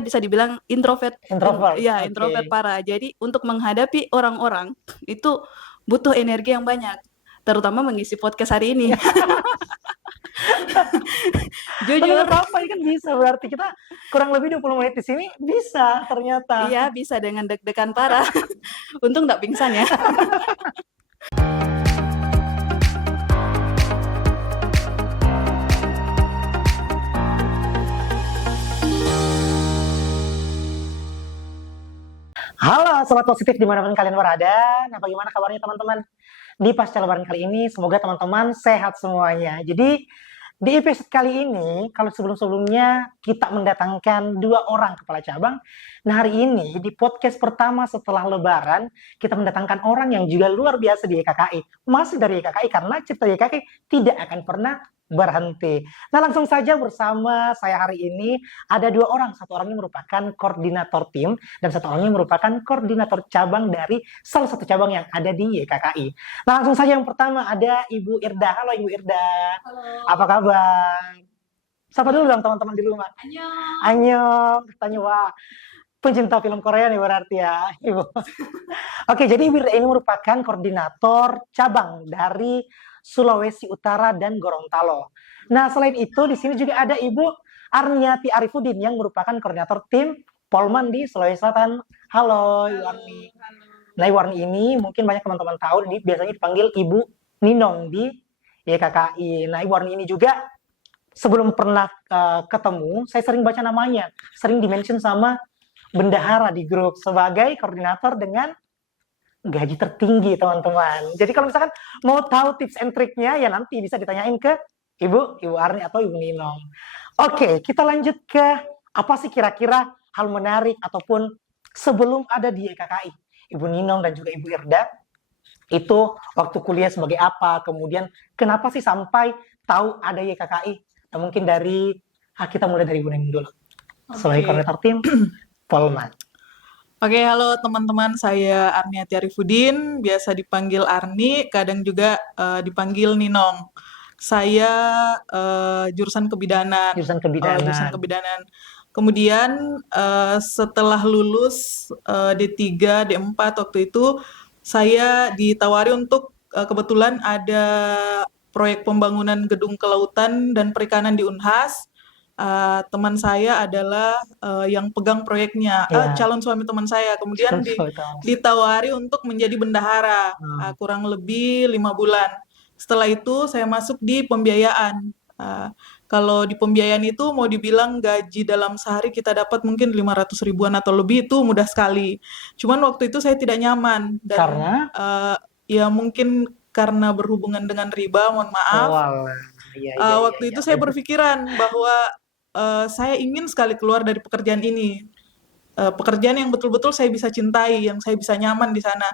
bisa dibilang introvert, Introvert, ya oke. introvert parah. Jadi untuk menghadapi orang-orang itu butuh energi yang banyak, terutama mengisi podcast hari ini. Tapi Jujur, nggak apa-apa, ini kan bisa berarti kita kurang lebih 20 menit di sini bisa ternyata. iya bisa dengan deg-degan parah. Untung nggak pingsan ya. Halo Sobat Positif dimanapun kalian berada. Nah bagaimana kabarnya teman-teman? Di Pasca Lebaran kali ini semoga teman-teman sehat semuanya. Jadi di episode kali ini, kalau sebelum-sebelumnya kita mendatangkan 2 orang kepala cabang, nah hari ini di podcast pertama setelah Lebaran, kita mendatangkan orang yang juga luar biasa di YKKI. Masih dari YKKI karena cerita YKKI tidak akan pernah berhenti. Nah langsung saja bersama saya hari ini ada 2 orang. Satu orangnya merupakan koordinator tim dan satu orangnya merupakan koordinator cabang dari salah satu cabang yang ada di YKKI. Nah langsung saja yang pertama ada Ibu Irda. Halo Ibu Irda. Halo. Apa kabar? Sapa dulu dong teman-teman di rumah. Annyeong. Annyeong. Katanya wah, pencinta film Korea nih berarti ya, Ibu. Oke, jadi Ibu ini merupakan koordinator cabang dari Sulawesi Utara dan Gorontalo. Nah, selain itu di sini juga ada Ibu Arniati Arifudin yang merupakan koordinator tim Polman di Sulawesi Selatan. Halo, Ibu Arni. Nah, Ibu Arni ini mungkin banyak teman-teman tahu, ini biasanya dipanggil Ibu Ninong di YKKI. Nah, Ibu Arni ini juga sebelum pernah ketemu, saya sering baca namanya, sering dimention sama bendahara di grup sebagai koordinator dengan gaji tertinggi, teman-teman. Jadi kalau misalkan mau tahu tips and triknya, ya nanti bisa ditanyain ke Ibu Arni atau Ibu Ninong. Oke, kita lanjut ke apa sih kira-kira hal menarik ataupun sebelum ada di YKKI. Ibu Ninong dan juga Ibu Irda, itu waktu kuliah sebagai apa, kemudian kenapa sih sampai tahu ada YKKI. Nah, mungkin dari kita mulai dari Ibu Ninong dulu. Sebagai koordinator tim Polman. Oke, halo teman-teman, saya Arniati Arifudin, biasa dipanggil Arni, kadang juga dipanggil Ninong. Saya jurusan kebidanan. Jurusan kebidanan. Jurusan kebidanan. Kemudian setelah lulus D3, D4 waktu itu, saya ditawari untuk kebetulan ada proyek pembangunan gedung kelautan dan perikanan di Unhas. Teman saya adalah yang pegang proyeknya, calon suami teman saya. Kemudian ditawari untuk menjadi bendahara, kurang lebih 5 bulan. Setelah itu saya masuk di pembiayaan. Kalau di pembiayaan itu mau dibilang gaji dalam sehari kita dapat mungkin 500 ribuan atau lebih, itu mudah sekali. Cuman waktu itu saya tidak nyaman. Dan, karena? Ya mungkin karena berhubungan dengan riba, mohon maaf. Waktu itu saya berpikiran bahwa saya ingin sekali keluar dari pekerjaan ini. Pekerjaan yang betul-betul saya bisa cintai, yang saya bisa nyaman di sana.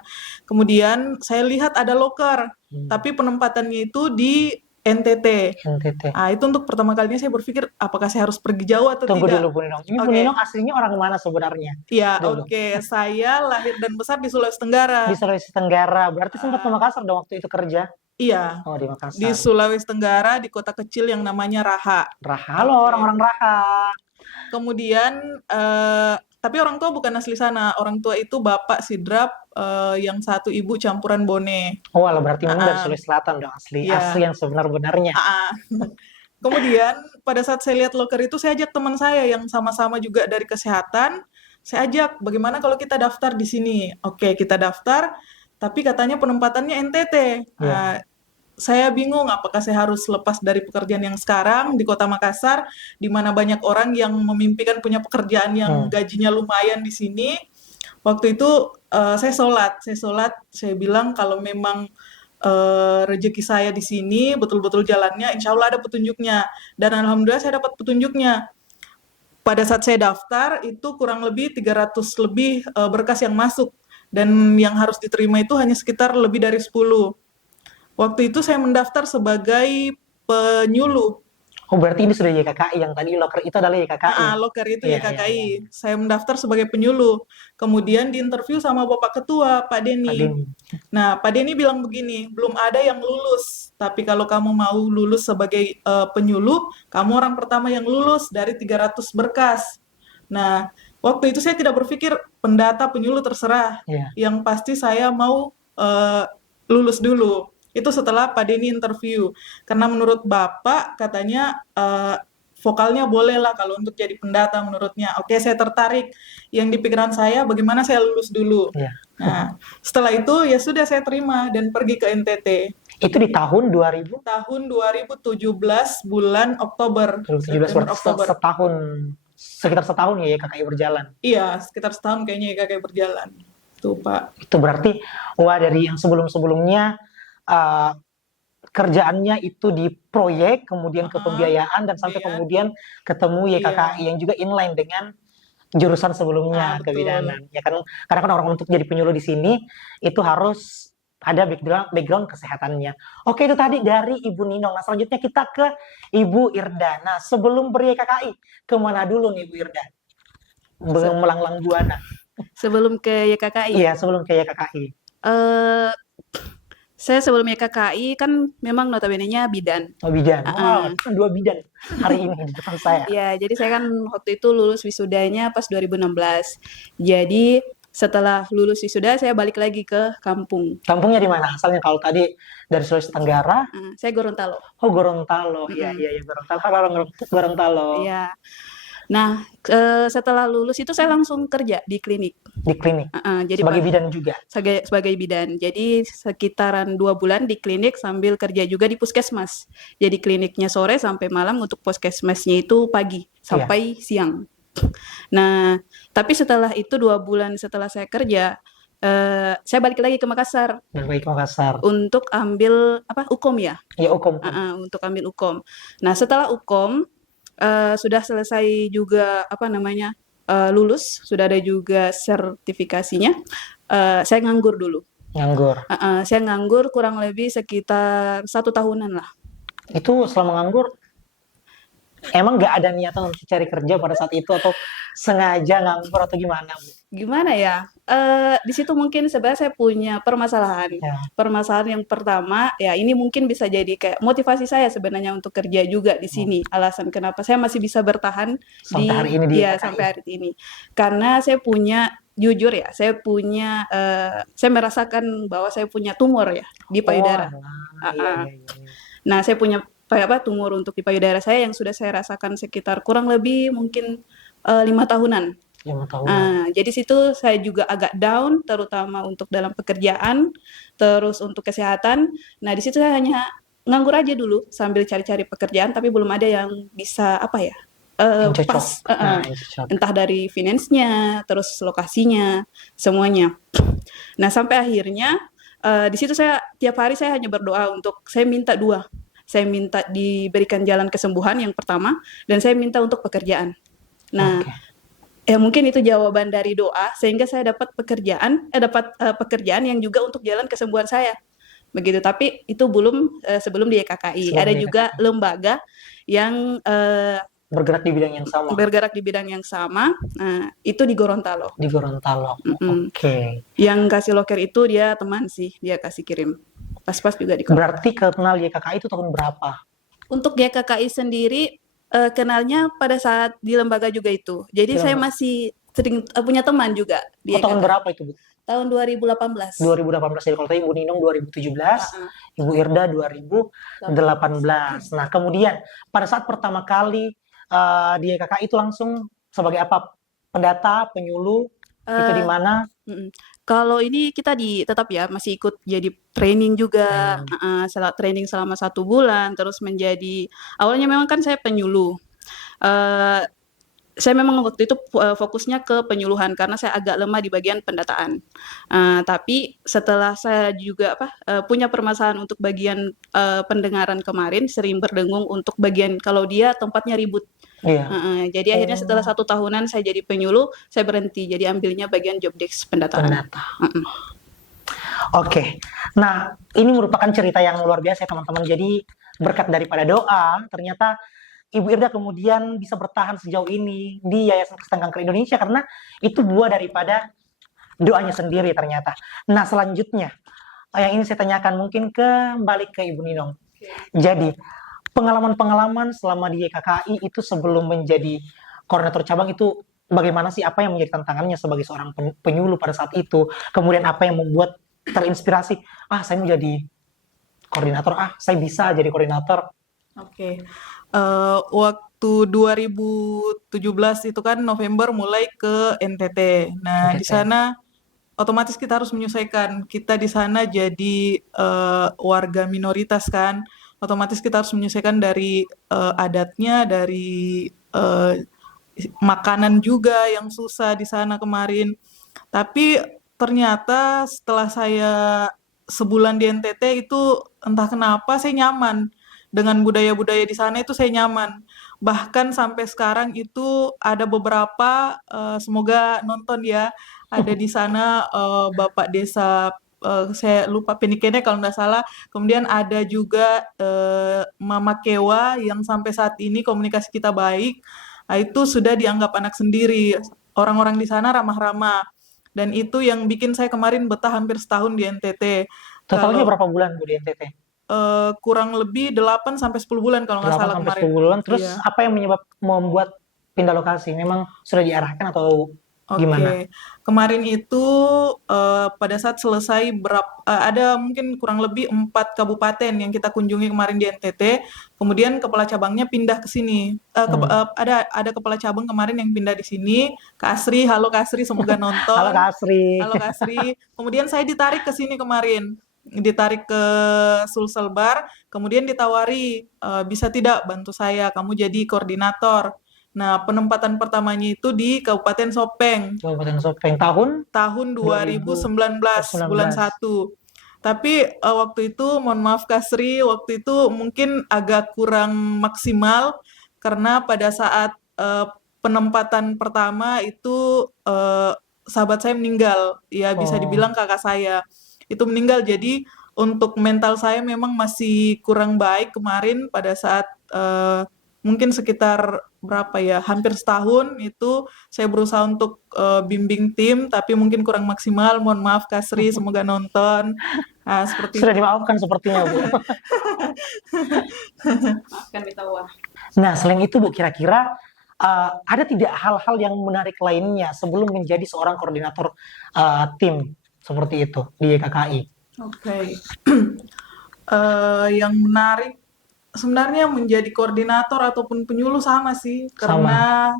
Kemudian saya lihat ada loker, tapi penempatannya itu di NTT. Itu untuk pertama kalinya saya berpikir, apakah saya harus pergi jauh atau Tunggu tidak? Tunggu dulu Bu Ninong. Ini Bu Ninong aslinya orang mana sebenarnya? Iya, oke. Saya lahir dan besar di Sulawesi Tenggara. Di Sulawesi Tenggara, berarti sempat ke Makassar dong waktu itu kerja? Iya. Oh, di Makassar. Di Sulawesi Tenggara, di kota kecil yang namanya Raha. Halo orang-orang Raha. Kemudian, tapi orang tua bukan asli sana. Orang tua itu bapak sidrap, yang satu ibu campuran Bone. Oh, berarti memang dari Sulawesi Selatan dong, asli yang sebenar-benarnya. Kemudian pada saat saya lihat loker itu, saya ajak teman saya yang sama-sama juga dari kesehatan. Saya ajak, bagaimana kalau kita daftar di sini? Oke, kita daftar. Tapi katanya penempatannya NTT. Saya bingung apakah saya harus lepas dari pekerjaan yang sekarang di kota Makassar, di mana banyak orang yang memimpikan punya pekerjaan yang gajinya lumayan di sini. Waktu itu saya sholat, saya bilang kalau memang rezeki saya di sini betul-betul jalannya, insya Allah ada petunjuknya. Dan alhamdulillah saya dapat petunjuknya. Pada saat saya daftar itu kurang lebih 300 lebih berkas yang masuk. Dan yang harus diterima itu hanya sekitar lebih dari 10. Waktu itu saya mendaftar sebagai penyuluh. Oh, berarti ini sudah YKKI, yang tadi loker itu adalah YKKI? Loker itu YKKI. Saya mendaftar sebagai penyuluh. Kemudian diinterview sama Bapak Ketua, Pak Denny. Nah, Pak Denny bilang begini, belum ada yang lulus. Tapi kalau kamu mau lulus sebagai penyuluh, kamu orang pertama yang lulus dari 300 berkas. Nah, waktu itu saya tidak berpikir pendata, penyuluh terserah. Iya. Yang pasti saya mau lulus dulu. Itu setelah Pak Denny interview. Karena menurut Bapak katanya vokalnya boleh lah kalau untuk jadi pendata menurutnya. Oke, saya tertarik. Yang di pikiran saya bagaimana saya lulus dulu. Iya. Nah, setelah itu ya sudah saya terima dan pergi ke NTT. Itu di tahun 2017 Tahun 2017 bulan Oktober, September Oktober. setahun, sekitar setahun ya KKI berjalan. Iya, sekitar setahun kayaknya kakek berjalan. Tuh, Pak. Itu berarti dari yang sebelum-sebelumnya uh, kerjaannya itu di proyek, kemudian ke pembiayaan, dan sampai Pembiayaan. kemudian ketemu YKKI Iya. yang juga inline dengan jurusan sebelumnya, Betul. kebidanan. Ya kan, karena kan orang untuk jadi penyuluh di sini itu harus ada background kesehatannya. Oke, itu tadi dari Ibu Ninong. Nah, selanjutnya kita ke Ibu Irda. Nah, sebelum ber-YKKI, kemana dulu nih Ibu Irda? Melanglang Buana. Sebelum ke YKKI. Iya, sebelum ke YKKI. Eh, saya sebelum YKKI kan memang notabene-nya bidan. Oh, bidan. Ah, Wow, 2 bidan hari ini di depan saya. Ya, jadi saya kan waktu itu lulus wisudanya pas 2016. Jadi setelah lulus wisuda saya balik lagi ke kampung. Kampungnya di mana? Asalnya kalau tadi dari Sulawesi Tenggara. Saya Gorontalo. Oh, Gorontalo. Iya, iya, Gorontalo. Halo, Gorontalo. Iya. Nah, setelah lulus itu saya langsung kerja di klinik. Di klinik. Jadi Sebagai bidan juga. sebagai bidan. Jadi sekitaran 2 bulan di klinik sambil kerja juga di puskesmas. Jadi kliniknya sore sampai malam, untuk puskesmasnya itu pagi sampai siang. Nah, tapi setelah itu 2 bulan setelah saya kerja, saya balik lagi ke Makassar Balik ke Makassar. untuk ambil UKOM ya. Ya, Ukom. Untuk ambil UKOM. Nah, setelah UKOM sudah selesai juga lulus, sudah ada juga sertifikasinya. Saya nganggur dulu. Nganggur. Saya nganggur kurang lebih sekitar 1 tahunan lah. Itu selama nganggur, emang nggak ada niatan untuk cari kerja pada saat itu, atau sengaja nganggur atau gimana, Bu? Gimana ya? Di situ mungkin sebenarnya saya punya permasalahan. Ya. Permasalahan yang pertama, ya ini mungkin bisa jadi kayak motivasi saya sebenarnya untuk kerja juga di sini. Alasan kenapa saya masih bisa bertahan Sampai hari ini di YKKI. sampai hari ini. Karena saya punya, jujur ya, saya merasakan bahwa saya punya tumor ya di payudara. Iya. Nah, saya punya tumor untuk di payudara saya yang sudah saya rasakan sekitar kurang lebih mungkin 5 tahunan. 5 tahun. Jadi situ saya juga agak down, terutama untuk dalam pekerjaan, terus untuk kesehatan. Nah, di situ saya hanya nganggur aja dulu sambil cari-cari pekerjaan, tapi belum ada yang bisa Yang cocok. pas, Yang cocok. entah dari finance-nya, terus lokasinya, semuanya. Nah, sampai akhirnya di situ saya tiap hari saya hanya berdoa untuk, saya minta 2. Saya minta diberikan jalan kesembuhan yang pertama, dan saya minta untuk pekerjaan. Nah, ya mungkin itu jawaban dari doa sehingga saya dapat pekerjaan yang juga untuk jalan kesembuhan saya. Begitu, tapi itu belum sebelum di YKKI. Sebelum Ada di juga lembaga yang bergerak di bidang yang sama. bergerak di bidang yang sama. Nah, itu di Gorontalo. Di Gorontalo. Oke. Yang kasih loker itu dia teman sih, dia kasih kirim. Pas-pas juga di Gorontalo. Berarti kenal YKKI itu tahun berapa? Untuk YKKI sendiri kenalnya pada saat di lembaga juga itu. Jadi saya masih sering punya teman juga di tahun YKKI. berapa itu, Bu? Tahun 2018. 2018. Jadi kalau tadi Ibu Ninong 2017, Ibu Irda 2018. Nah, kemudian pada saat pertama kali di YKKI itu langsung sebagai apa? Pendata, penyuluh, itu di mana? Kalau ini kita tetap ya masih ikut jadi training juga, training selama 1 bulan, terus awalnya memang kan saya penyuluh. Saya memang waktu itu fokusnya ke penyuluhan karena saya agak lemah di bagian pendataan. Tapi setelah saya juga punya permasalahan untuk bagian pendengaran kemarin, sering berdengung untuk bagian kalau dia tempatnya ribut. Iya. Jadi akhirnya setelah 1 tahunan saya jadi penyuluh, saya berhenti. Jadi ambilnya bagian job desk pendataan. Pendata. Oke. Nah, ini merupakan cerita yang luar biasa ya teman-teman. Jadi berkat daripada doa, ternyata Ibu Irda kemudian bisa bertahan sejauh ini di Yayasan Kesehatan Kanker Indonesia karena itu buah daripada doanya sendiri ternyata. Nah, selanjutnya yang ini saya tanyakan mungkin kembali ke Ibu Ninong. Jadi pengalaman-pengalaman selama di YKKI itu sebelum menjadi koordinator cabang itu bagaimana sih, apa yang menjadi tantangannya sebagai seorang penyuluh pada saat itu? Kemudian apa yang membuat terinspirasi, saya mau jadi koordinator, saya bisa jadi koordinator. Oke. Waktu 2017 itu kan November mulai ke NTT. Nah, di NTT. sana otomatis kita harus menyesuaikan. Kita di sana jadi warga minoritas kan. Otomatis kita harus menyesuaikan dari adatnya, dari makanan juga yang susah di sana kemarin. Tapi ternyata setelah saya sebulan di NTT itu entah kenapa saya nyaman dengan budaya-budaya di sana, itu saya nyaman. Bahkan sampai sekarang itu ada beberapa, semoga nonton ya, ada di sana Bapak Desa, saya lupa Penikene kalau nggak salah. Kemudian ada juga Mama Kewa yang sampai saat ini komunikasi kita baik. Nah, itu sudah dianggap anak sendiri. Orang-orang di sana ramah-ramah. Dan itu yang bikin saya kemarin betah hampir setahun di NTT. Totalnya Kalau berapa bulan Bu di NTT? kurang lebih 8 sampai 10 bulan kalau nggak 8 salah sampai kemarin. 10 bulan. Terus Iya. apa yang membuat pindah lokasi? Memang sudah diarahkan atau gimana? Oke, kemarin itu pada saat selesai ada mungkin kurang lebih 4 kabupaten yang kita kunjungi kemarin di NTT. Kemudian kepala cabangnya pindah ke sini. Ada kepala cabang kemarin yang pindah di sini. Kak Asri, halo Kak Asri, semoga Halo nonton. Kak Asri. Halo Kak Asri. Kemudian saya ditarik ke sini kemarin. Ditarik ke Sulselbar, kemudian ditawari, bisa tidak bantu saya, kamu jadi koordinator. Nah, penempatan pertamanya itu di Kabupaten Sopeng, Kabupaten Sopeng tahun 2019, bulan 2019. 1. Tapi waktu itu, mohon maaf Kak Sri, waktu itu mungkin agak kurang maksimal, karena pada saat penempatan pertama itu sahabat saya meninggal, ya bisa dibilang kakak saya. Itu meninggal, jadi untuk mental saya memang masih kurang baik kemarin pada saat mungkin sekitar berapa ya, hampir setahun itu saya berusaha untuk bimbing tim, tapi mungkin kurang maksimal. Mohon maaf Kak Sri, semoga nonton. Nah, seperti Sudah itu. dimaafkan sepertinya Bu. Maafkan minta uang. Nah, selain itu Bu, kira-kira ada tidak hal-hal yang menarik lainnya sebelum menjadi seorang koordinator tim seperti itu di YKKI? Oke. Yang menarik sebenarnya menjadi koordinator ataupun penyuluh sama sih, karena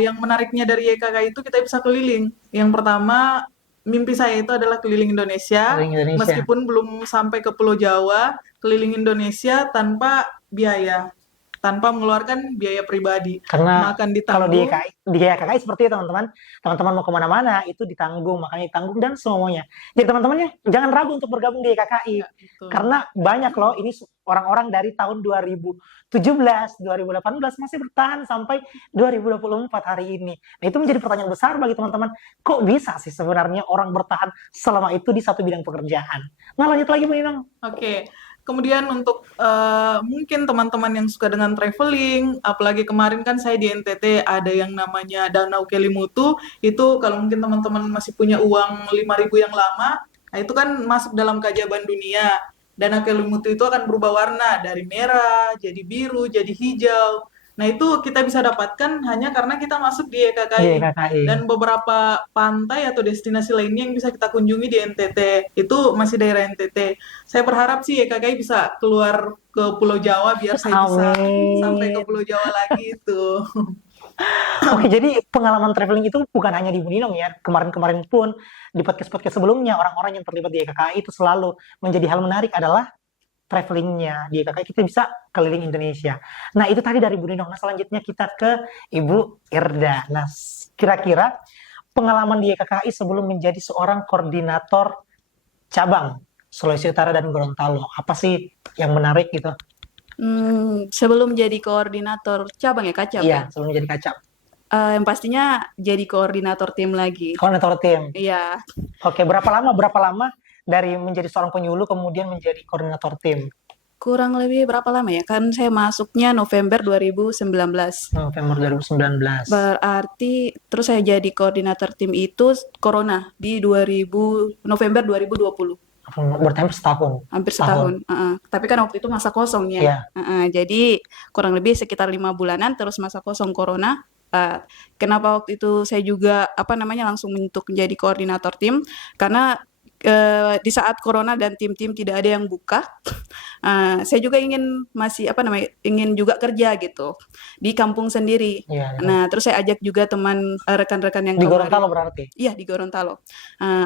yang menariknya dari YKKI itu kita bisa keliling. Yang pertama, mimpi saya itu adalah keliling Indonesia, Keliling Indonesia. meskipun belum sampai ke Pulau Jawa, keliling Indonesia tanpa biaya, tanpa mengeluarkan biaya pribadi. Karena Makan kalau di ditanggung. YKKI seperti itu teman-teman mau kemana-mana itu ditanggung, makanya ditanggung dan semuanya. Jadi teman-temannya jangan ragu untuk bergabung di YKKI, Ya, betul. karena banyak loh ini orang-orang dari tahun 2017, 2018 masih bertahan sampai 2024 hari ini. Nah, itu menjadi pertanyaan besar bagi teman-teman, kok bisa sih sebenarnya orang bertahan selama itu di satu bidang pekerjaan? Nah, lanjut lagi Bu Inang. Oke. Kemudian untuk mungkin teman-teman yang suka dengan traveling, apalagi kemarin kan saya di NTT ada yang namanya Danau Kelimutu, itu kalau mungkin teman-teman masih punya uang 5.000 yang lama, nah itu kan masuk dalam keajaiban dunia. Danau Kelimutu itu akan berubah warna dari merah, jadi biru, jadi hijau. Nah itu kita bisa dapatkan hanya karena kita masuk di Di YKKI. YKKI. Dan beberapa pantai atau destinasi lainnya yang bisa kita kunjungi di NTT, itu masih daerah NTT. Saya berharap sih YKKI bisa keluar ke Pulau Jawa biar saya bisa Amin. sampai ke Pulau Jawa lagi itu. Oke, jadi pengalaman traveling itu bukan hanya di Bu Ninong ya. Kemarin-kemarin pun di podcast-podcast sebelumnya orang-orang yang terlibat di YKKI itu selalu menjadi hal menarik adalah travelingnya. Di YKKI kita bisa keliling Indonesia. Nah, itu tadi dari Bu Ninong. Nah, selanjutnya kita ke Ibu Irda. Nah, kira-kira pengalaman di YKKI sebelum menjadi seorang koordinator cabang Sulawesi Utara dan Gorontalo, apa sih yang menarik gitu? Sebelum jadi koordinator cabang ya, Kacap ya? Iya, sebelum menjadi kacap. Yang pastinya jadi koordinator tim lagi. Koordinator tim. Iya, Oke, berapa lama dari menjadi seorang penyuluh kemudian menjadi koordinator tim? kurang lebih berapa lama ya? Kan saya masuknya November 2019. November 2019. Berarti terus saya jadi koordinator tim itu Corona di November 2020. Berarti hampir setahun. Hampir setahun. Tapi kan waktu itu masa kosong ya. Iya. Jadi kurang lebih sekitar 5 bulanan terus masa kosong Corona. Kenapa waktu itu saya juga langsung untuk menjadi koordinator tim karena di saat corona dan tim-tim tidak ada yang buka, saya juga ingin juga kerja gitu di kampung sendiri. Iya, Nah, terus saya ajak juga teman rekan-rekan yang di kemarin. Gorontalo berarti. Iya, di Gorontalo.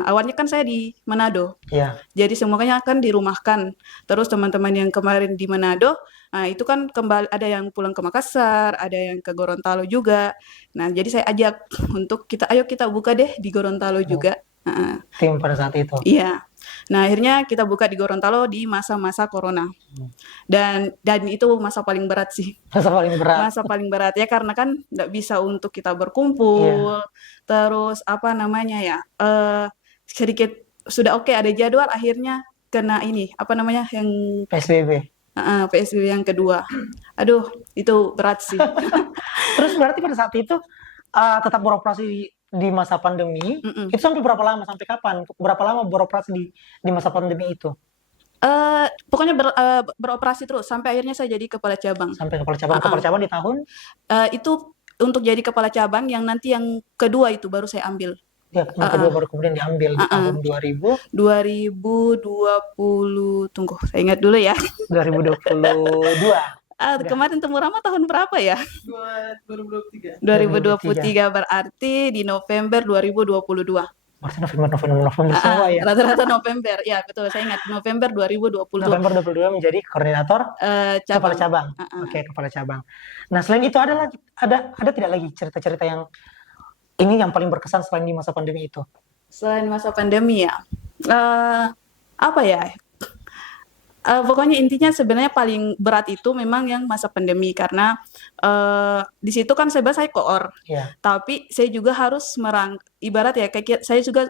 Awalnya kan saya di Manado. Iya. Jadi semuanya kan dirumahkan. Terus teman-teman yang kemarin di Manado, itu kan kembali ada yang pulang ke Makassar, ada yang ke Gorontalo juga. Nah, jadi saya ajak untuk ayo kita buka deh di Gorontalo juga. Tim pada saat itu. Iya. Nah, akhirnya kita buka di Gorontalo di masa-masa corona. Dan itu masa paling berat sih. Masa paling berat. Masa paling berat ya karena kan nggak bisa untuk kita berkumpul. Terus sedikit sudah oke ada jadwal akhirnya kena ini yang PSBB. PSBB yang kedua. Aduh, itu berat sih. Terus berarti pada saat itu tetap beroperasi di masa pandemi. Itu sampai berapa lama? Sampai kapan? Berapa lama beroperasi di masa pandemi itu? Pokoknya beroperasi terus sampai akhirnya saya jadi kepala cabang. Sampai kepala cabang. Kepala cabang di tahun? Itu untuk jadi kepala cabang yang nanti yang kedua itu baru saya ambil. Ya, yang kedua baru kemudian diambil di tahun 2020. Tunggu, saya ingat dulu ya. 2022. Kemarin Temu Rama tahun berapa ya? 2023. 2023 berarti di November 2022. Berarti November semua ya. Rata-rata November. Ya, betul. Saya ingat November 2022. November 2022 menjadi koordinator kepala cabang. Oke, kepala cabang. Nah, selain itu ada tidak lagi cerita-cerita yang ini yang paling berkesan selain di masa pandemi itu? Selain masa pandemi ya. Apa ya? Pokoknya intinya sebenarnya paling berat itu memang yang masa pandemi karena di situ kan saya koor, tapi saya juga harus ibarat ya kayak saya juga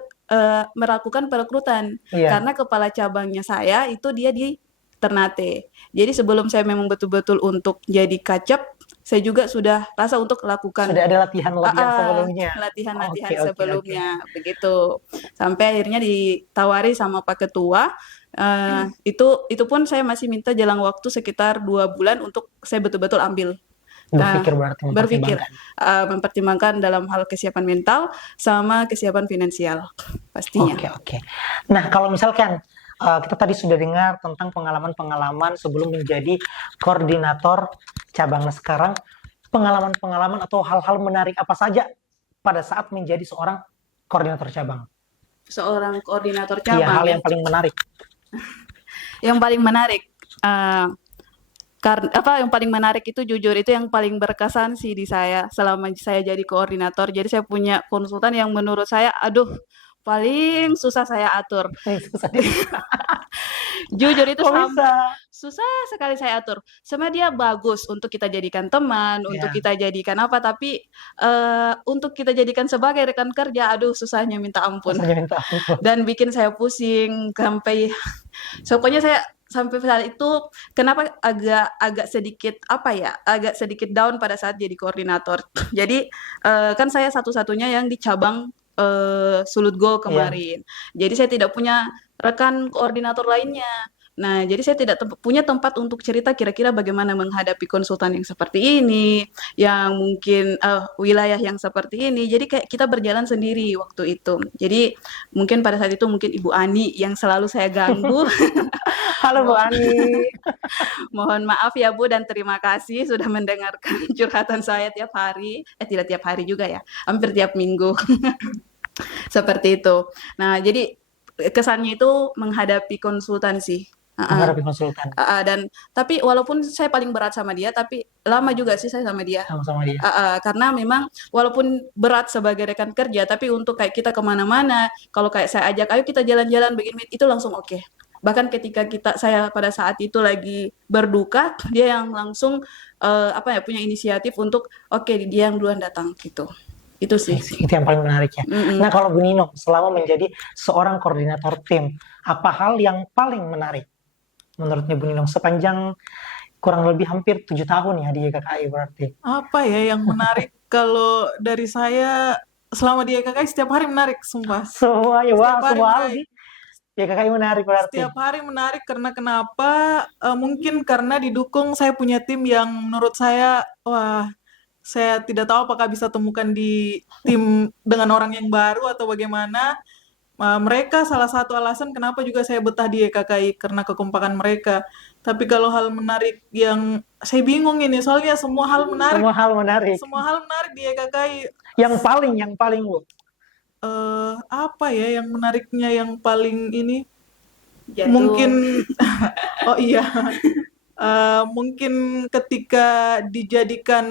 melakukan perekrutan karena kepala cabangnya saya itu dia di Ternate. Jadi sebelum saya memang betul-betul untuk jadi kacep, saya juga sudah rasa untuk lakukan. Sudah ada latihan-latihan sebelumnya. Latihan-latihan sebelumnya, begitu. Sampai akhirnya ditawari sama Pak Ketua. Itu pun saya masih minta jalan waktu sekitar 2 bulan untuk saya betul-betul ambil. Berpikir mempertimbangkan dalam hal kesiapan mental sama kesiapan finansial pastinya. Oke. Nah, kalau misalkan kita tadi sudah dengar tentang pengalaman-pengalaman sebelum menjadi koordinator cabang. Nah, sekarang pengalaman-pengalaman atau hal-hal menarik apa saja pada saat menjadi seorang koordinator cabang? Seorang koordinator cabang. Iya, hal yang paling menarik. Yang paling menarik, yang paling menarik itu jujur itu yang paling berkesan sih di saya selama saya jadi koordinator. Jadi saya punya konsultan yang menurut saya, paling susah saya atur. Jujur itu susah sekali saya atur. Sama dia bagus untuk kita jadikan teman, untuk kita jadikan apa, tapi untuk kita jadikan sebagai rekan kerja, susahnya minta ampun. Dan bikin saya pusing sampai pokoknya saya sampai saat itu kenapa agak sedikit agak sedikit down pada saat jadi koordinator. Jadi kan saya satu-satunya yang di cabang Sulut Go kemarin. Jadi saya tidak punya rekan koordinator lainnya. Nah, jadi saya tidak punya tempat untuk cerita kira-kira bagaimana menghadapi konsultan yang seperti ini, yang mungkin wilayah yang seperti ini. Jadi kayak kita berjalan sendiri waktu itu. Jadi mungkin pada saat itu mungkin Ibu Ani yang selalu saya ganggu. Halo Bu Ani. Mohon maaf ya Bu dan terima kasih sudah mendengarkan curhatan saya tiap hari. Tidak tiap hari juga ya, hampir tiap minggu. Seperti itu. Nah, jadi kesannya itu menghadapi konsultan sih. Menghadapi konsultan. Tapi walaupun saya paling berat sama dia, tapi lama juga sih saya sama dia. Sama-sama dia. Karena memang walaupun berat sebagai rekan kerja, tapi untuk kayak kita kemana-mana, kalau kayak saya ajak, ayo kita jalan-jalan begini, itu langsung oke. Bahkan ketika saya pada saat itu lagi berduka, dia yang langsung punya inisiatif untuk dia yang duluan datang gitu. Itu sih. Itu yang paling menarik ya. Nah, kalau Bu Ninong selama menjadi seorang koordinator tim, apa hal yang paling menarik menurutnya Bu Ninong sepanjang kurang lebih hampir 7 tahun ya di YKKI berarti? Apa ya yang menarik? Kalau dari saya selama di YKKI setiap hari menarik, sumpah. Semua hal di YKKI menarik berarti. Setiap hari menarik karena kenapa? Mungkin karena didukung saya punya tim yang menurut saya saya tidak tahu apakah bisa temukan di tim dengan orang yang baru atau bagaimana. Mereka salah satu alasan kenapa juga saya betah di YKKI karena kekompakan mereka. Tapi kalau hal menarik yang saya bingung ini, soalnya semua hal menarik, Semua hal menarik. di YKKI. Yang paling Bu. Apa ya yang menariknya yang paling ini? Jatuh. Mungkin, oh iya, mungkin ketika dijadikan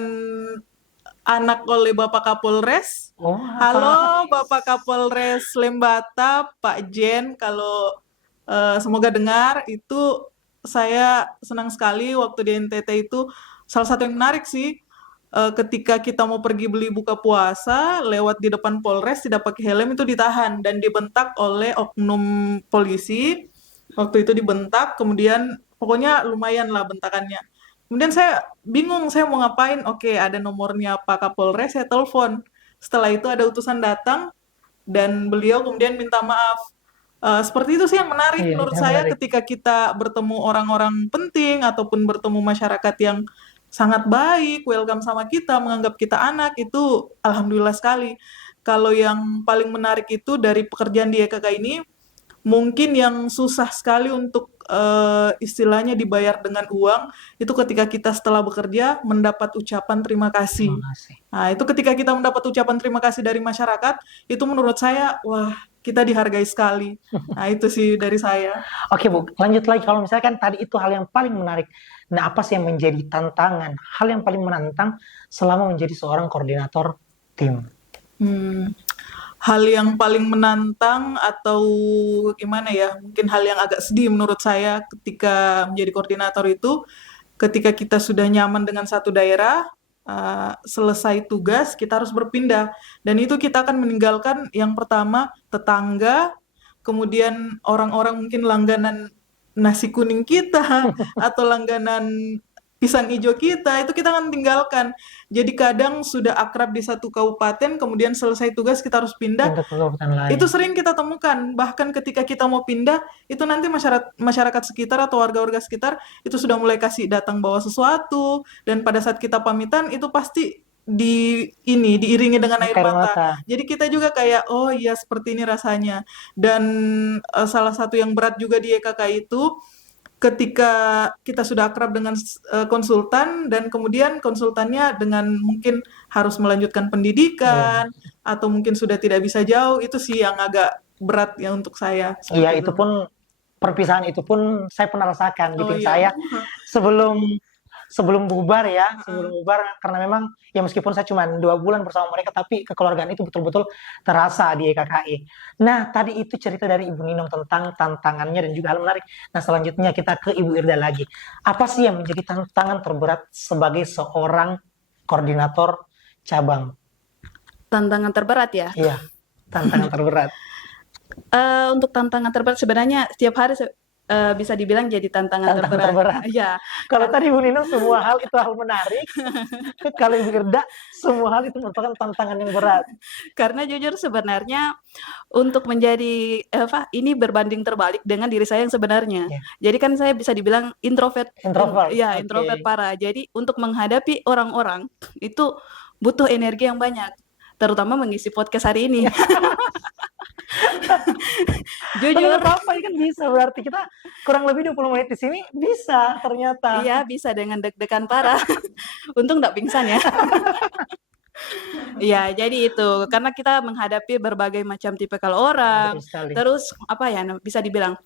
anak oleh Bapak Kapolres. Oh, Halo Bapak Kapolres Lembata, Pak Jen, kalau semoga dengar, itu saya senang sekali waktu di NTT itu salah satu yang menarik sih. Ketika kita mau pergi beli buka puasa, lewat di depan Polres tidak pakai helm itu ditahan dan dibentak oleh oknum polisi. Waktu itu dibentak, kemudian pokoknya lumayan lah bentakannya. Kemudian saya bingung, saya mau ngapain? Oke, ada nomornya Pak Kapolres, saya telepon. Setelah itu ada utusan datang dan beliau kemudian minta maaf. Seperti itu sih yang menarik Iya, menurut yang saya menarik. ketika kita bertemu orang-orang penting ataupun bertemu masyarakat yang sangat baik, welcome sama kita, menganggap kita anak, itu alhamdulillah sekali. Kalau yang paling menarik itu dari pekerjaan di EKK ini, mungkin yang susah sekali untuk istilahnya dibayar dengan uang, itu ketika kita setelah bekerja mendapat ucapan terima kasih. Terima kasih. Nah, itu ketika kita mendapat ucapan terima kasih dari masyarakat, itu menurut saya, wah, kita dihargai sekali. Nah, itu sih dari saya. Oke Bu, lanjut lagi. Kalau misalkan tadi itu hal yang paling menarik. Nah, apa sih yang menjadi tantangan? Hal yang paling menantang selama menjadi seorang koordinator tim? Hal yang paling menantang atau gimana ya, mungkin hal yang agak sedih menurut saya ketika menjadi koordinator itu, ketika kita sudah nyaman dengan satu daerah, selesai tugas, kita harus berpindah. Dan itu kita akan meninggalkan yang pertama tetangga, kemudian orang-orang mungkin langganan nasi kuning kita, atau langganan pisang hijau kita, itu kita akan tinggalkan. Jadi kadang sudah akrab di satu kabupaten, kemudian selesai tugas kita harus pindah. Pindah ke kabupaten lain. Itu sering kita temukan, bahkan ketika kita mau pindah, itu nanti masyarakat sekitar atau warga-warga sekitar itu sudah mulai kasih datang bawa sesuatu, dan pada saat kita pamitan itu pasti diiringi dengan air Air mata. mata. Jadi kita juga kayak, oh iya seperti ini rasanya. Dan salah satu yang berat juga di EKK itu ketika kita sudah akrab dengan konsultan dan kemudian konsultannya dengan mungkin harus melanjutkan pendidikan atau mungkin sudah tidak bisa jauh, itu sih yang agak berat ya untuk saya. Iya, Seperti itu pun perpisahan itu pun saya pernah rasakan di Oh tim iya. saya sebelum bubar ya, sebelum bubar karena memang ya meskipun saya cuma 2 bulan bersama mereka tapi kekeluargaan itu betul-betul terasa di EKKI. Nah, tadi itu cerita dari Ibu Ninom tentang tantangannya dan juga hal menarik. Nah, selanjutnya kita ke Ibu Irda lagi. Apa sih yang menjadi tantangan terberat sebagai seorang koordinator cabang? Tantangan terberat ya. Iya, tantangan terberat. Untuk tantangan terberat sebenarnya setiap hari bisa dibilang jadi tantangan terberat. Iya. Kalau tadi Bu Nino semua hal itu hal menarik, kalau Ibu Irda semua hal itu merupakan tantangan yang berat. Karena jujur sebenarnya untuk menjadi ini berbanding terbalik dengan diri saya yang sebenarnya. Jadi kan saya bisa dibilang introvert. Iya, introvert parah. Jadi untuk menghadapi orang-orang itu butuh energi yang banyak, terutama mengisi podcast hari ini. Jujur apa kan bisa, berarti kita kurang lebih 20 menit di sini bisa ternyata. Iya, bisa dengan deg-degan parah. Untung enggak pingsan ya. Iya, jadi itu karena kita menghadapi berbagai macam tipikal orang. Terus apa ya, bisa dibilang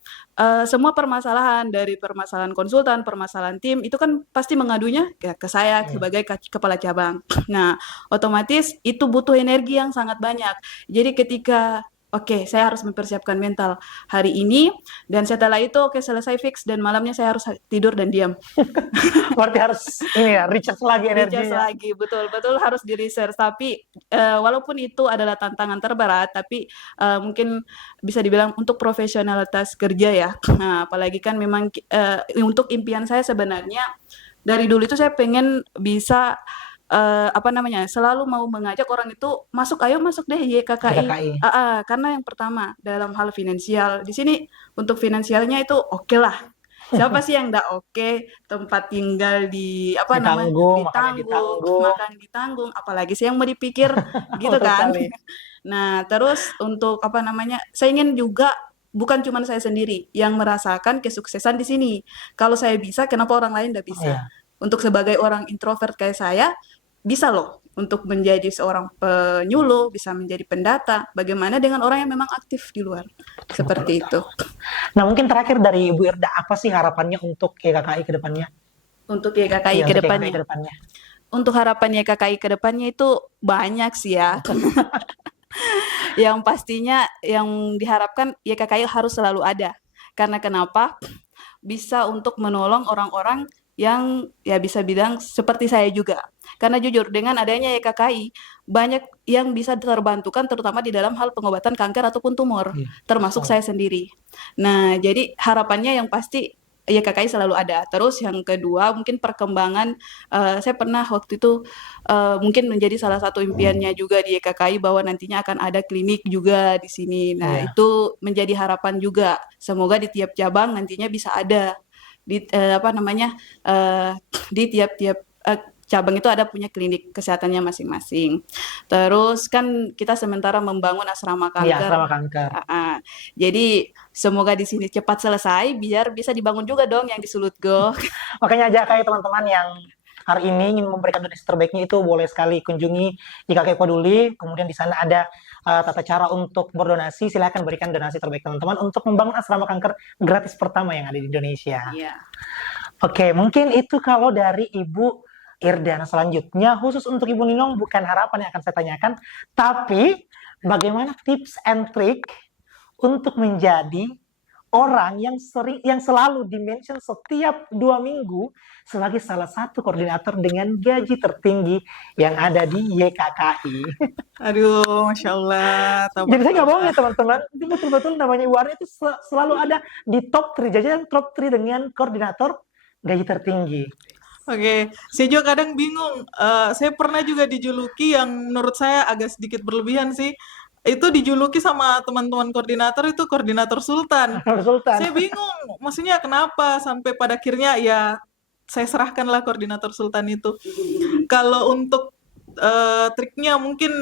semua permasalahan dari permasalahan konsultan, permasalahan tim itu kan pasti mengadunya ke saya sebagai kepala cabang. Nah, otomatis itu butuh energi yang sangat banyak. Jadi ketika oke, saya harus mempersiapkan mental hari ini dan setelah itu selesai fix dan malamnya saya harus tidur dan diam. Berarti harus ini ya, recharge lagi energinya. Recharge lagi, betul harus di-research. Tapi walaupun itu adalah tantangan terberat, tapi mungkin bisa dibilang untuk profesionalitas kerja ya. Nah, apalagi kan memang untuk impian saya sebenarnya dari dulu itu saya pengen bisa selalu mau mengajak orang itu ayo masuk deh YKKI. Karena yang pertama dalam hal finansial, di sini untuk finansialnya itu oke lah. Siapa sih yang nggak oke tempat tinggal di apa namanya Ditanggung, makanya ditanggung, ditanggung. makan ditanggung, apalagi sih yang mau dipikir gitu Betul kan. sekali. Nah, terus untuk apa namanya, saya ingin juga bukan cuma saya sendiri yang merasakan kesuksesan di sini. Kalau saya bisa, kenapa orang lain tidak Oh, bisa? iya, Untuk sebagai orang introvert kayak saya, bisa loh untuk menjadi seorang penyuluh, bisa menjadi pendata. Bagaimana dengan orang yang memang aktif di luar? betul, betul, Seperti itu. betul. Nah, mungkin terakhir dari Ibu Irda, apa sih harapannya untuk YKKI ke depannya? Untuk YKKI Iya, ke untuk YKKI depannya. ke depannya. Untuk harapan YKKI ke depannya itu banyak sih ya. Yang pastinya yang diharapkan YKKI harus selalu ada. Karena kenapa? Bisa untuk menolong orang-orang yang ya bisa bilang seperti saya juga. Karena jujur dengan adanya YKKI banyak yang bisa terbantukan terutama di dalam hal pengobatan kanker ataupun tumor, Iya, termasuk betul. saya sendiri. Nah, jadi harapannya yang pasti YKKI selalu ada. Terus yang kedua mungkin perkembangan saya pernah waktu itu mungkin menjadi salah satu impiannya juga di YKKI bahwa nantinya akan ada klinik juga di sini. Nah, Iya. itu menjadi harapan juga. Semoga di tiap cabang nantinya bisa ada di apa namanya di tiap-tiap cabang itu ada punya klinik kesehatannya masing-masing. Terus kan kita sementara membangun asrama Iya, kanker. asrama kanker. Jadi semoga di sini cepat selesai biar bisa dibangun juga dong yang di Sulutgo. Makanya aja kayak teman-teman yang hari ini ingin memberikan donasi terbaiknya itu boleh sekali kunjungi IKK Peduli. Kemudian di sana ada tata cara untuk berdonasi. Silahkan berikan donasi terbaik teman-teman untuk membangun asrama kanker gratis pertama yang ada di Indonesia. Iya. Oke, mungkin itu kalau dari Ibu Irda. Nah, selanjutnya khusus untuk Ibu Ninong bukan harapan yang akan saya tanyakan, tapi bagaimana tips and trick untuk menjadi orang yang selalu di-mention setiap 2 minggu sebagai salah satu koordinator dengan gaji tertinggi yang ada di YKKI. Aduh, Masya Allah, Jadi saya nggak bohong tabarakallah. ya teman-teman, itu betul-betul namanya Ibu Arya itu selalu ada di top 3, jajaran top 3 dengan koordinator gaji tertinggi. Oke, saya juga kadang bingung. Saya pernah juga dijuluki yang menurut saya agak sedikit berlebihan sih. Itu dijuluki sama teman-teman koordinator itu koordinator Sultan. Sultan. Saya bingung, maksudnya kenapa sampai pada akhirnya ya saya serahkanlah koordinator Sultan itu. Kalau untuk triknya mungkin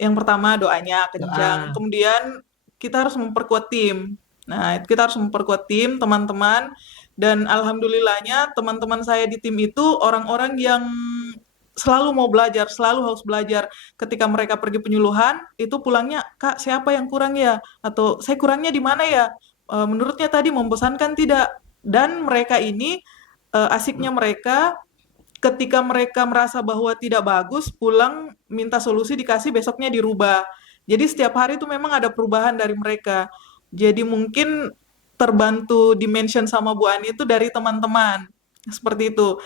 yang pertama doanya kencang, Doa. kemudian kita harus memperkuat tim. Nah, kita harus memperkuat tim, teman-teman, dan alhamdulillahnya teman-teman saya di tim itu orang-orang yang selalu mau belajar, selalu harus belajar. Ketika mereka pergi penyuluhan, itu pulangnya, Kak, siapa yang kurang ya? Atau saya kurangnya di mana ya? Menurutnya tadi membosankan tidak? Dan mereka ini, asiknya mereka, ketika mereka merasa bahwa tidak bagus, pulang minta solusi dikasih, besoknya dirubah. Jadi setiap hari itu memang ada perubahan dari mereka. Jadi mungkin terbantu di-mention sama Bu Ani itu dari teman-teman. Seperti itu.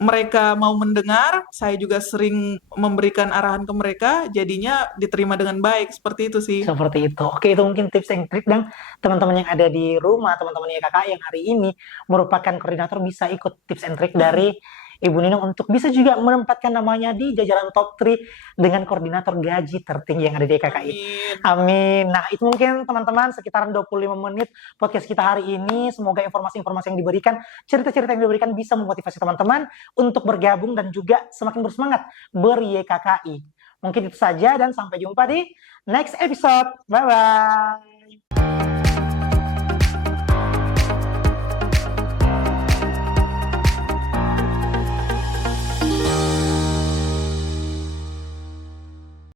Mereka mau mendengar, saya juga sering memberikan arahan ke mereka, jadinya diterima dengan baik. Seperti itu sih. Seperti itu. Oke, itu mungkin tips and trik dan teman-teman yang ada di rumah, teman-teman YKKI yang hari ini merupakan koordinator bisa ikut tips and trik dari Ibu Ninong untuk bisa juga menempatkan namanya di jajaran top 3 dengan koordinator gaji tertinggi yang ada di YKKI. Amin. Amin. Nah, itu mungkin teman-teman sekitaran 25 menit podcast kita hari ini. Semoga informasi-informasi yang diberikan, cerita-cerita yang diberikan bisa memotivasi teman-teman untuk bergabung dan juga semakin bersemangat ber-YKKI. Mungkin itu saja dan sampai jumpa di next episode. Bye-bye.